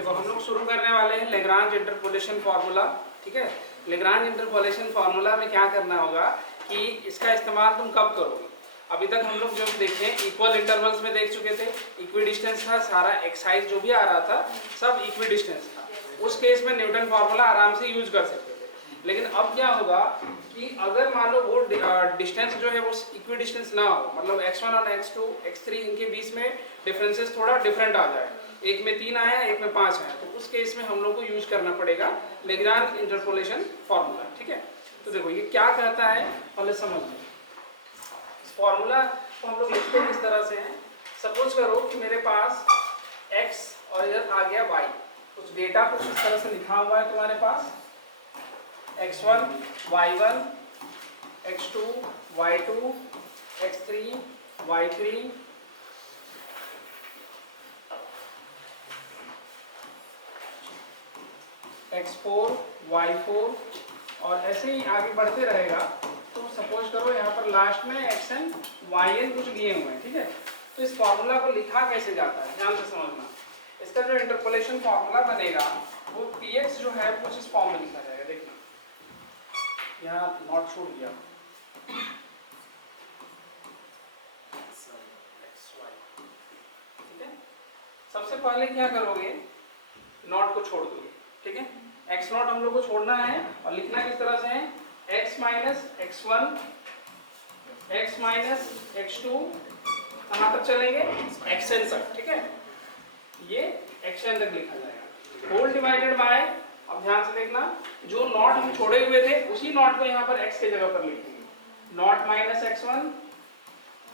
देखो हम लोग शुरू करने वाले हैं लेग्रांज इंटरपोलेशन फार्मूला। ठीक है, लेग्रांज इंटरपोलेशन फार्मूला में क्या करना होगा कि इसका इस्तेमाल तुम कब करोगे। अभी तक हम लोग जो देखे इक्वल इंटरवल्स में देख चुके थे, इक्वी डिस्टेंस था सारा, एक्साइज जो भी आ रहा था सब इक्वी डिस्टेंस था। उस केस में न्यूटन फार्मूला आराम से यूज कर सकते थे। लेकिन अब क्या होगा कि अगर मान लो वो डिस्टेंस जो है वो इक्वी डिस्टेंस ना हो, मतलब x1 और x2 x3 इनके बीच में डिफरेंसेस थोड़ा डिफरेंट आ जाए, एक में 3 आया एक में 5 आया, तो उस केस में हम लोग को यूज करना पड़ेगा लेग्रांज इंटरपोलेशन फार्मूला। ठीक है, तो देखो ये क्या कहता है पहले समझ लो। इस फार्मूला को हम लोग लिखते हैं इस तरह से हैं। सपोज करो कि मेरे पास x और इधर आ गया y, कुछ डेटा कुछ इस तरह से लिखा हुआ है तुम्हारे पास x1 y1 x2 y2 x3 y3 x4 y4 और ऐसे ही आगे बढ़ते रहेगा। तो सपोज करो यहाँ पर लास्ट में xn yn कुछ दिए हुए हैं। ठीक है, तो इस फॉर्मूला को लिखा कैसे जाता है ध्यान से समझना। इसका जो इंटरपोलेशन फॉर्मूला बनेगा वो px जो है कुछ इस फॉर्म में लिखा जाएगा। देखना यहाँ नॉट छूट गया, ठीक है। सबसे पहले क्या करोगे, नॉट को छोड़ दोगे। ठीक है, x नॉट हम लोग को छोड़ना है और लिखना किस तरह से है, x minus x1 x minus x2 कहाँ तक चलेंगे, xn तक। ठीक है, ये xn तक लिखा जाएगा, होल डिवाइडेड बाय, अब ध्यान से देखना, जो नॉट हम छोड़े हुए थे उसी नॉट को यहाँ पर x के जगह पर लिखेंगे, not minus x1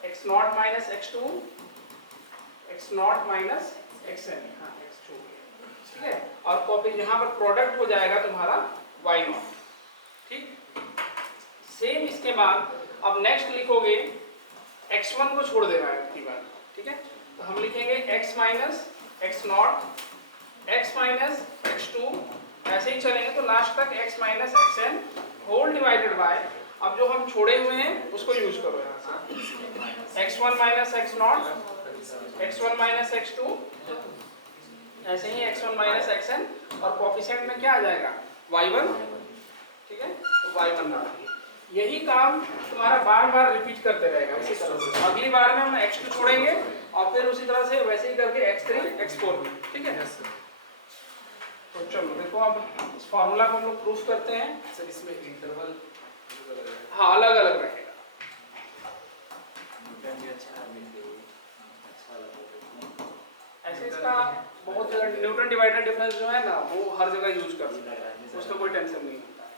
x nought minus x2 x nought minus xn, हाँ x2। ठीक है, और कॉपी यहाँ पर प्रोडक्ट हो जाएगा तुम्हारा y नॉट। ठीक, सेम इसके बाद अब नेक्स्ट लिखोगे, x1 को छोड़ देना है की बात। ठीक है, तो हम लिखेंगे x minus x nought x minus x2, ऐसे ही चलेंगे तो लास्ट तक x minus xn whole divided by, अब जो हम छोड़े हुए हैं उसको यूज करो यहाँ से, x1 minus x nought x1 minus x2, ऐसे ही x1 माइनस xn और कोफिशिएंट में क्या आ जाएगा y1। ठीक है, तो y1 ना, यही काम तुम्हारा बार बार रिपीट करते रहेगा इसी तरह से। अगली बार में हम x2 छोड़ेंगे और फिर उसी तरह से वैसे ही करके x3 x4। ठीक है, तो चलो देखो अब इस फार्मूला को हम लोग प्रूफ करते हैं। सर इसमें इंटरवल हाँ अलग अलग रहेगा। ऐसे इसका बहुत जगह न्यूटन डिवाइडर डिफरेंस जो है ना वो हर जगह यूज कर सकते हैं, उसका कोई टेंशन नहीं होता है।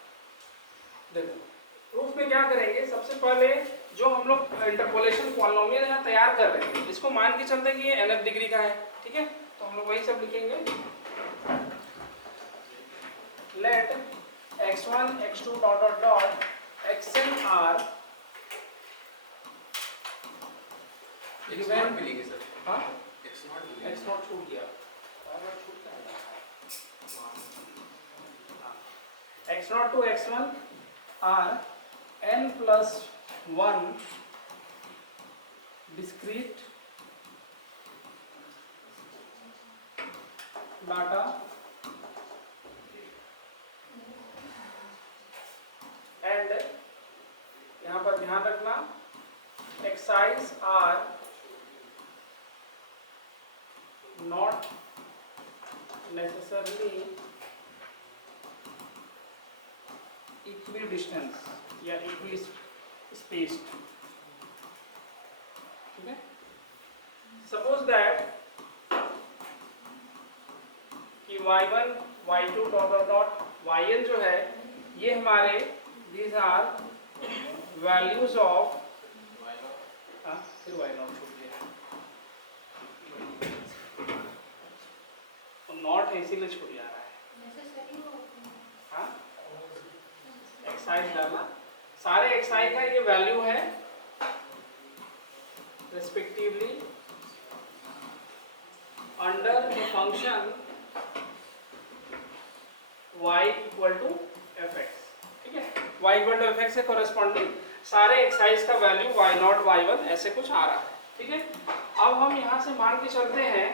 देखो प्रूफ में क्या करेंगे, सबसे पहले जो हम लोग इंटरपोलेशन पॉलिनोमियल यहाँ तैयार कर रहे हैं इसको मान के चलते हैं कि ये nth डिग्री का है। ठीक है, तो हम लोग वही सब लिखेंगे, let x1 x2 dot dot dot xn r x0 मिलेंगे सर। हाँ x0 x0 छूट गया, x0 to x1 are n plus 1 discrete data and यहाँ पर ध्यान रखना exercise are not necessarily equidistant या equispaced। ठीक है, सपोज दैट कि y1 y2 dot dot dot yn जो है ये हमारे these are values of, फिर y0 छूट गया, नॉट है इसीलिए छूट जा रहा है। हाँ एक्साइज डालना, सारे एक्साइज का ये वैल्यू है respectively under the function y equal to fx। ठीक है, y इक्वल टू fx से कॉरेस्पॉन्डिंग सारे एक्साइज का वैल्यू y0 y1 ऐसे कुछ आ रहा है। ठीक है, अब हम यहाँ से मान के चलते हैं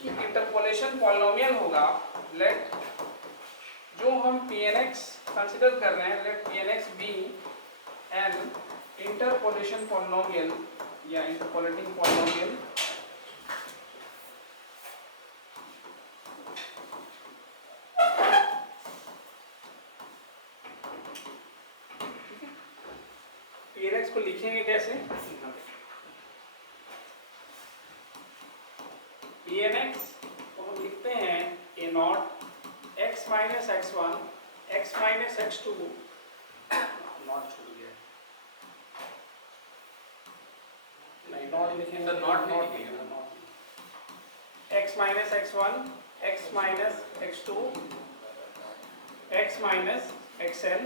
कि इंटरपोलेशन पॉलिनोमियल होगा, लेट जो हम Pnx कंसिडर कर रहे हैं, let Pnx be an interpolation polynomial या इंटरपोलेटिंग पॉलिनोमियल Pnx को लिखेंगे कैसे? Pnx को हम लिखते हैं a nought x minus x1 x minus x2 not छूट गया, नहीं नॉट लिखेंगे, नॉट नहीं नॉट लिखेंगे। x minus x1 x minus x2 x minus xn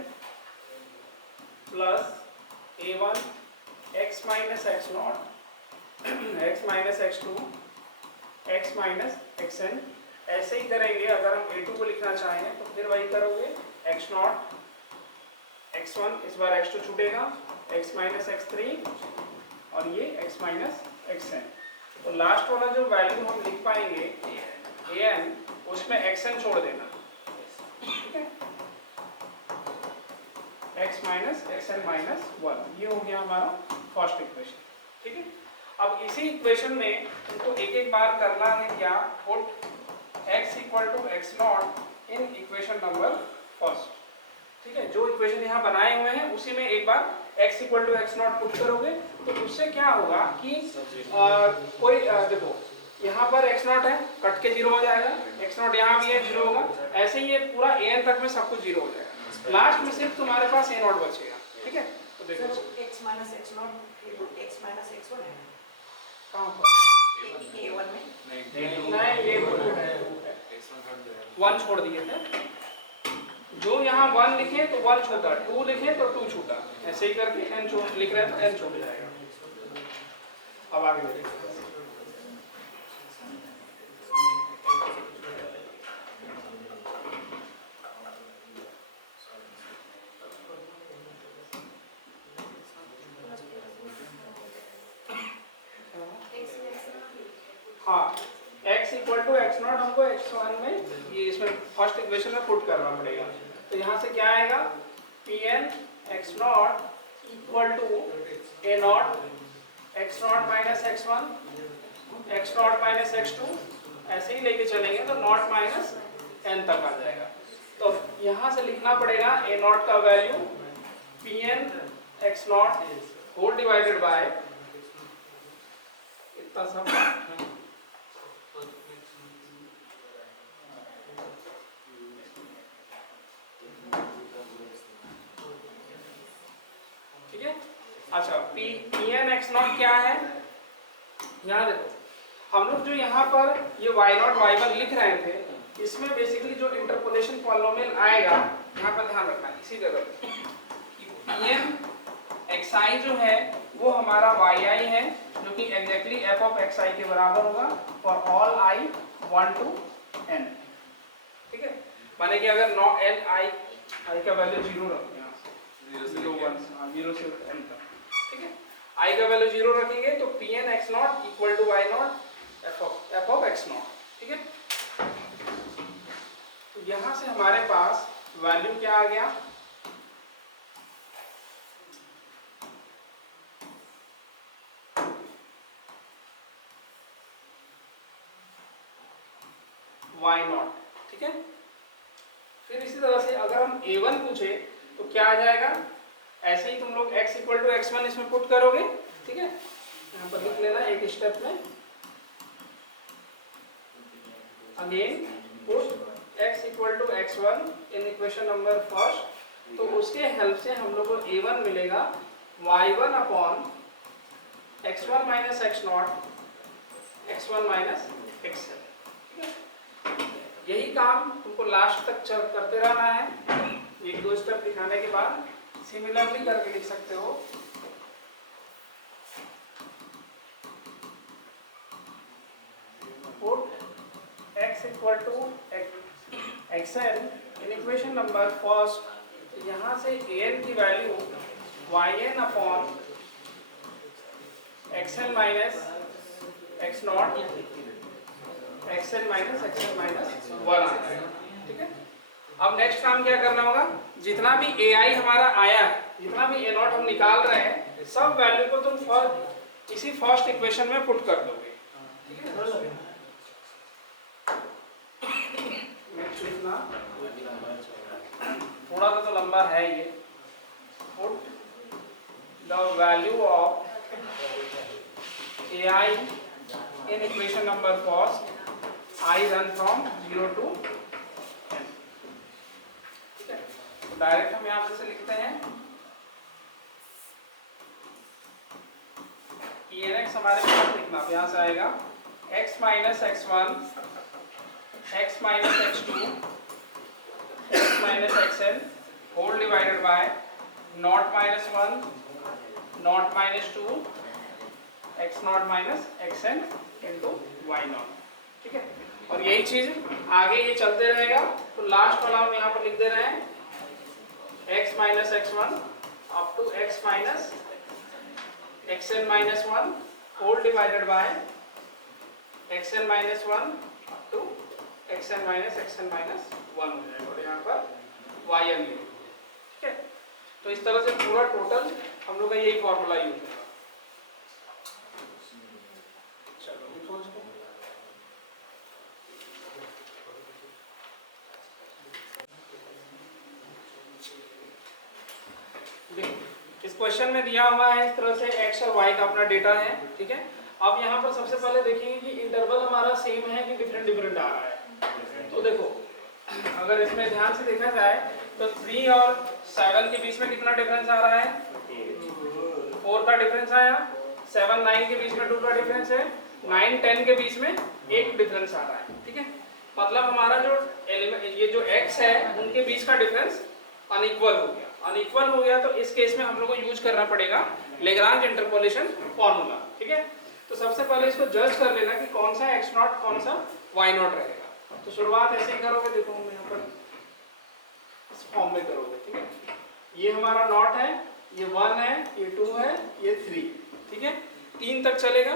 plus a1 x minus x0 x minus x2 x minus xn। ऐसे ही करेंगे अगर हम a2 को लिखना चाहें तो फिर वही करोगे, x0 x1, इस बार x2 छूटेगा, x माइनस x3 और ये x माइनस xn। तो लास्ट वाला जो वैल्यू हम लिख पाएंगे an, उसमें xn छोड़ देना, ठीक है, x माइनस xn माइनस 1, ये हो गया हमारा फर्स्ट इक्वेशन, ठीक है। अब इसी इक्वेशन में तुमको एक एक बार करना है क्या, put x equal to x nought in equation number first, ठीक है। जो इक्वेशन यहाँ बनाए हुए हैं उसी में एक बार x equal to x nought put करोगे तो उससे क्या होगा कि देखो यहाँ पर x नॉट है, कट के जीरो हो जाएगा, x नॉट यहाँ भी है, जीरो होगा, ऐसे ही ये पूरा an तक में सब कुछ जीरो हो जाएगा, लास्ट में सिर्फ तुम्हारे पास a नॉट बचेगा, ठीक है। तो देखो x minus x nought x minus x1 है कहाँ पर a1 में, नहीं ये वन छोड़ दिए थे, जो यहाँ 1 लिखे तो 1 छूटा, 2 लिखे तो 2 छूटा, ऐसे ही करके n छोड़ लिख रहे हैं तो n छूट जाएगा। अब आगे देखिए, हाँ x equal to x nought हमको x1 में ये इसमें फर्स्ट इक्वेशन में पुट करना पड़ेगा, तो यहाँ से क्या आएगा, Pn x nought equal to a nought x nought minus x1 x nought minus x2, ऐसे ही लेके चलेंगे तो नॉट माइनस n तक आ जाएगा। तो यहाँ से लिखना पड़ेगा a नॉट का value Pn x nought whole divided by इतना सब, ठीक है। अच्छा Pn x नॉट क्या है, यहाँ देखो हम लोग जो यहाँ पर ये y नॉट y1 लिख रहे थे, इसमें बेसिकली जो इंटरपोलेशन पॉलिनोमियल आएगा, यहाँ पर ध्यान रखना इसी जगह पे कि Pn xi जो है वो हमारा yi है, जो कि एग्जैक्टली f ऑफ xi के बराबर होगा for all i 1 to n, ठीक है। माने कि अगर i का वैल्यू 0 रखें, 0 से n तक, ठीक है, i का वैल्यू 0 रखेंगे तो Pn x nought equal to y nought f of x nought, ठीक है। तो यहाँ से हमारे पास वैल्यू क्या आ गया, y नॉट, ठीक है। फिर इसी तरह से अगर हम a1 पूछे तो क्या आ जाएगा, ऐसे ही तुम लोग x इक्वल टू x1 इसमें पुट करोगे, ठीक है, यहाँ पर लिख लेना एक स्टेप में, again put x equal to x1 in equation number first, तो उसके हेल्प से हम लोग को a1 मिलेगा y1 upon x1 minus x nought x1 minus x7, ठीक है। यही काम तुमको लास्ट तक करते रहना है, एक दो स्टेप दिखाने के बाद सिमिलरली करके लिख सकते हो। Put x equal to xn in equation number first, यहाँ से an की value yn upon xn minus x nought xn minus xn minus 1 आ जाएगा, ठीक है। अब नेक्स्ट काम क्या करना होगा, जितना भी ai हमारा आया है, जितना भी a नॉट हम निकाल रहे हैं, सब वैल्यू को तुम इसी फर्स्ट इक्वेशन में पुट कर दोगे, ठीक है। नेक्स्ट लिखना, थोड़ा सा तो लंबा है ये। Put the value of ai in equation number first, I run from 0 to n, ठीक है। तो डायरेक्ट हम यहाँ से लिखते हैं ENX हमारे पास लिखना, यहाँ से आएगा x minus x1 x minus x2 x minus xn whole divided by nought minus 1 nought minus 2 x nought minus xn into y nought, ठीक है। और यही चीज आगे ये चलते रहेगा, तो लास्ट वाला हम यहाँ पर लिख दे रहे हैं x minus x1 up to x minus xn minus 1 whole divided by xn minus 1 up to xn minus xn minus 1 हो जाएगा, और यहाँ पर yn लिखेंगे, ठीक है। तो इस तरह से पूरा टोटल हम लोग का यही फॉर्मूला यूज होगा। चलो लिखो इसको, इस क्वेश्चन में दिया हुआ है इस तरह से x और y का अपना डेटा है, ठीक है। अब यहाँ पर सबसे पहले देखेंगे कि इंटरवल हमारा सेम है कि डिफरेंट आ रहा है। तो देखो, अगर इसमें ध्यान से देखा जाए तो 3 और 7 के बीच में कितना डिफरेंस आ रहा है, 4 का डिफरेंस आया, 7 9 के बीच में 2 का डिफरेंस है, 9 10 के बीच में 1 डिफरेंस आ रहा है, ठीक है। मतलब हमारा जो एलिमेंट, ये जो x है, उनके बीच का डिफरेंस अनइक्वल हो गया। अनइक्वल हो गया तो इस केस में हम लोग को यूज करना पड़ेगा लेग्रांज इंटरपोलेशन फॉर्मूला, ठीक है। तो सबसे पहले इसको जज कर लेना कि कौन सा x नॉट कौन सा y नॉट रहेगा। तो शुरुआत ऐसे ही करोगे, देखो हम यहाँ पर इस फॉर्म में करोगे, ठीक है। ये हमारा नॉट है, ये 1 है, ये 2 है, ये 3, ठीक है। 3 तक चलेगा।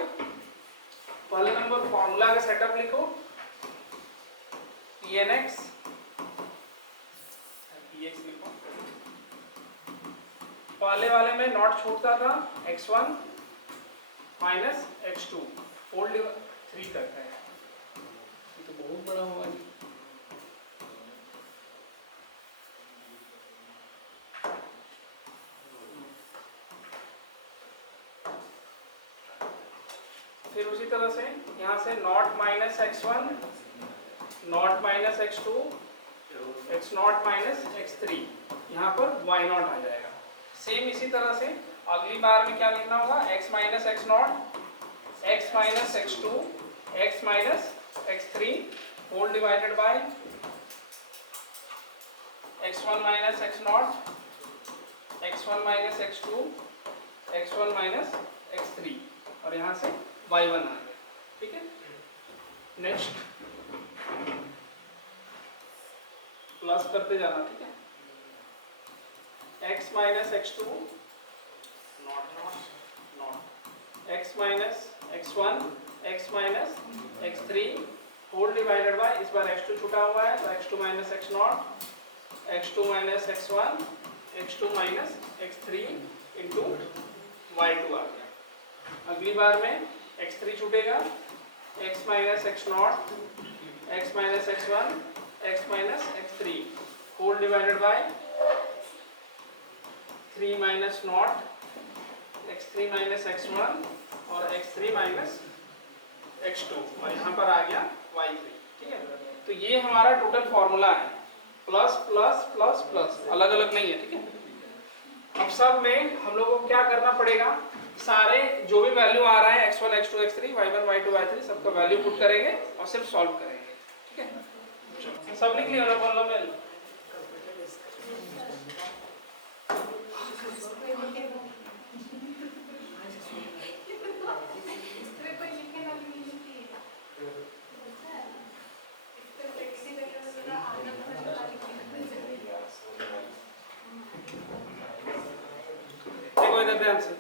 पहले नंबर फॉर्मूला का सेटअप लिखो, ENX लिखो। पहले वाले में नॉट छूटता था, x1 माइनस x2 होल 3 तक है, ये तो बहुत बड़ा होगा जी। फिर उसी तरह से यहाँ से not minus x1 not minus x2 x nought minus x3, यहाँ पर y नॉट आ जाएगा। सेम इसी तरह से अगली बार में क्या लिखना होगा, x minus x nought x minus x2 x minus x3 whole divided by x1 minus x nought x1 minus x2 x1 minus x3, और यहाँ से y1 आ गया, ठीक है। नेक्स्ट प्लस करते जाना, ठीक है। x minus x2 nought x minus x1 x minus x3 whole divided by, इस बार x2 छूटा हुआ है तो x2 minus x nought x2 minus x1 x2 minus x3 into y2 आ गया। अगली बार में x3 छूटेगा, x minus x nought x minus x1 x minus x3 whole divided by 3 minus nought x3 minus x1 और x3 minus x2, और यहाँ पर आ गया y3, ठीक है। तो ये हमारा टोटल फॉर्मूला है, प्लस प्लस प्लस प्लस, अलग अलग नहीं है, ठीक है। अब सब में हम लोगों को क्या करना पड़ेगा, सारे जो भी वैल्यू आ रहा है x1 x2 x3 y1 y2 y3 सबका वैल्यू पुट करेंगे और सिर्फ सॉल्व करेंगे, ठीक है। सब लिख लिया ना में। देखो इधर ध्यान से,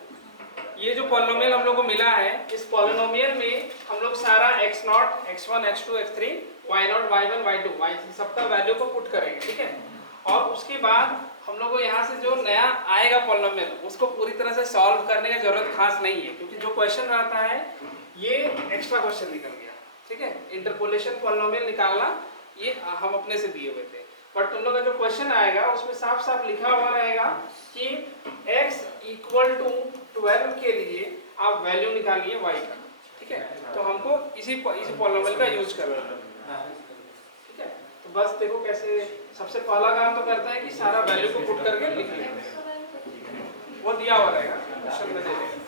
ये जो पॉलिनोमियल हम लोग को मिला है, इस पॉलिनोमियल में हम लोग सारा x0, x1, x2, x3, y0, y1, y2, y3 सबका वैल्यू को पुट करेंगे, ठीक है। और उसके बाद हम लोग को यहाँ से जो नया आएगा पॉलिनोमियल उसको पूरी तरह से सॉल्व करने की जरूरत खास नहीं है, क्योंकि जो क्वेश्चन रहता है ये एक्स्ट्रा क्वेश्चन निकल गया, ठीक है। इंटरपोलेशन पॉलिनोमियल निकालना ये हम अपने से दिए हुए थे, बट तुम लोग का जो क्वेश्चन आएगा उसमें साफ साफ लिखा हुआ रहेगा कि x इक्वल टू 12 के लिए आप वैल्यू निकालिए y का, ठीक है। तो हमको इसी पॉलिनोमियल का यूज करना है, ठीक है। तो बस देखो कैसे सबसे पहला काम तो करता है कि सारा वैल्यू को पुट करके लिख लेंगे, वो दिया हुआ रहेगा क्वेश्चन में दे देगा।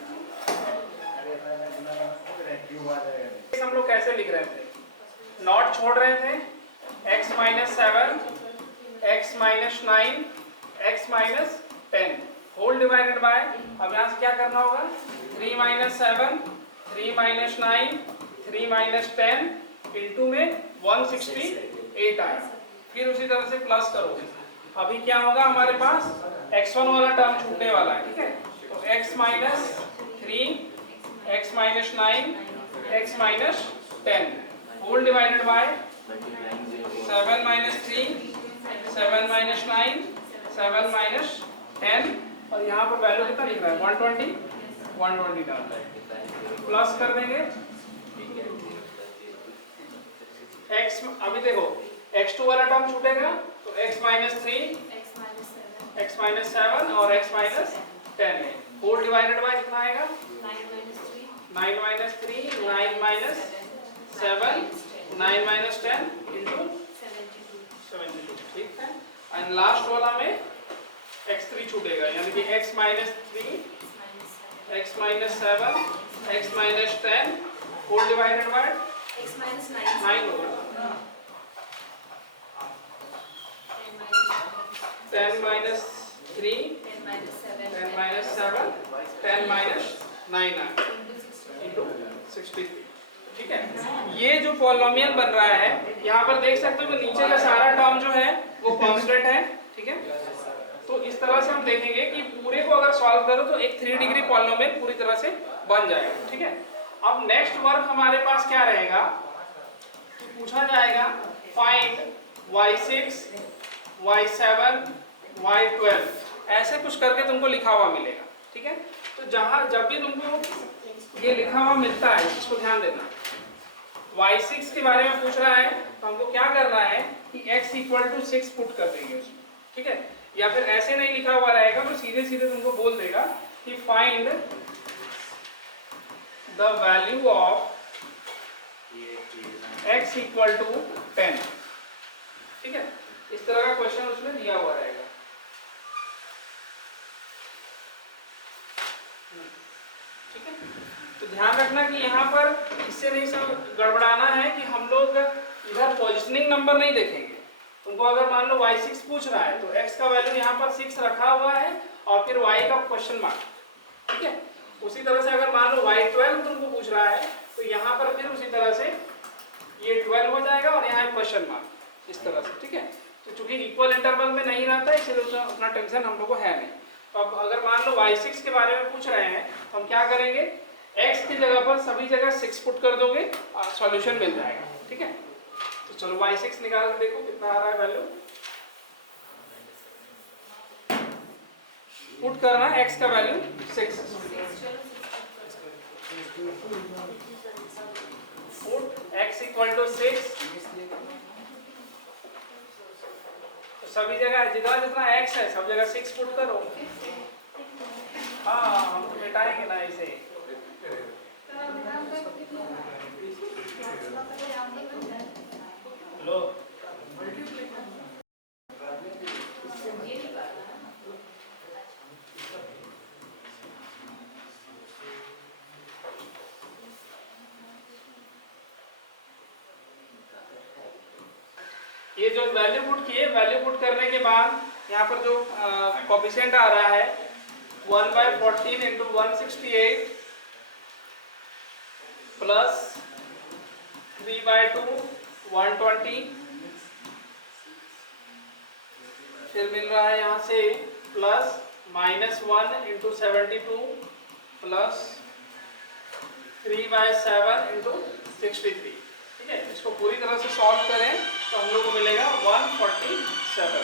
हम लोग कैसे लिख रहे थे, नॉट छोड़ रहे थे, x minus 7, x minus 9, x minus 10 whole divided by, अब यहाँ से क्या करना होगा, 3 माइनस 7, 3 माइनस 9, 3 माइनस 10 इंटू में 168 आया, फिर उसी तरह से प्लस करोगे। अभी क्या होगा हमारे पास x1 वाला टर्म छूटने वाला है, ठीक है। तो x minus 3, x minus 9, x minus 10 whole divided by 7 minus 3, 7 minus 9, 7 minus 10, और यहाँ पर वैल्यू कितना लिख रहा है, 120, 120 डाल प्लस कर देंगे x, अभी देखो x2 वाला टर्म छूटेगा तो x माइनस 3, x माइनस 7 और x माइनस 10 है, होल डिवाइडेड बाय कितना आएगा, 9 माइनस 3, 9 माइनस 7, 9 माइनस 10 इंटू 72, ठीक है। एंड लास्ट वाला में x3 छूटेगा, यानी कि x minus 3, x minus 7, x minus 10 whole divided by 9 होगा, 10 माइनस 3, 10 माइनस 7, 10 माइनस 9 इंटू 63, ठीक है। ये जो पॉलिनोमियल बन रहा है यहाँ पर देख सकते हो कि नीचे का सारा टर्म जो है वो कांस्टेंट है, ठीक है। तो इस तरह से हम देखेंगे कि पूरे को अगर सॉल्व करो तो एक 3 डिग्री पॉलिनोमियल पूरी तरह से बन जाएगा, ठीक है। अब नेक्स्ट वर्क हमारे पास क्या रहेगा, पूछा जाएगा फाइंड y6, y7, y12, ऐसे कुछ करके तुमको लिखा हुआ मिलेगा, ठीक है। तो जहां जब भी तुमको ये लिखा हुआ मिलता है इसको ध्यान देना, y6 के बारे में पूछ रहा है तो हमको क्या करना है कि x इक्वल टू 6 पुट कर देंगे उसमें, ठीक है। या फिर ऐसे नहीं लिखा हुआ रहेगा तो सीधे सीधे तुमको बोल देगा कि find the value of x equal to 10, ठीक है। इस तरह का क्वेश्चन उसमें दिया हुआ रहेगा, ठीक है। तो ध्यान रखना कि यहाँ पर इससे नहीं सब गड़बड़ाना है कि हम लोग इधर पोजिशनिंग नंबर नहीं देखेंगे। तुमको अगर मान लो y6 पूछ रहा है तो x का वैल्यू यहाँ पर 6 रखा हुआ है और फिर y का क्वेश्चन मार्क, ठीक है। उसी तरह से अगर मान लो y12 तुमको पूछ रहा है तो यहाँ पर फिर उसी तरह से ये 12 हो जाएगा और यहाँ क्वेश्चन मार्क, इस तरह से, ठीक है। तो चूंकि इक्वल इंटरवल में नहीं रहता है इसलिए उतना टेंशन हम लोग को है नहीं। तो अब अगर मान लो y6 के बारे में पूछ रहे हैं तो हम क्या करेंगे, x की जगह पर सभी जगह 6 पुट कर दोगे और सॉल्यूशन मिल जाएगा, ठीक है। तो चलो y6 निकाल के देखो कितना आ रहा है वैल्यू, पुट करना x का value 6, put x equal to 6, तो सभी जगह जितना जितना x है सब जगह 6 पुट करो। हाँ हम तो मिटाएंगे ना इसे, लो ये जो वैल्यू पुट किए, वैल्यू पुट करने के बाद यहाँ पर जो कोफिशिएंट आ रहा है 1/14 इंटू 168 प्लस 3/2 120, फिर मिल रहा है यहाँ से प्लस -1 इंटू 72 प्लस 3/7 इंटू 63। ठीक है, इसको पूरी तरह से सॉल्व करें तो हम लोग को मिलेगा 147।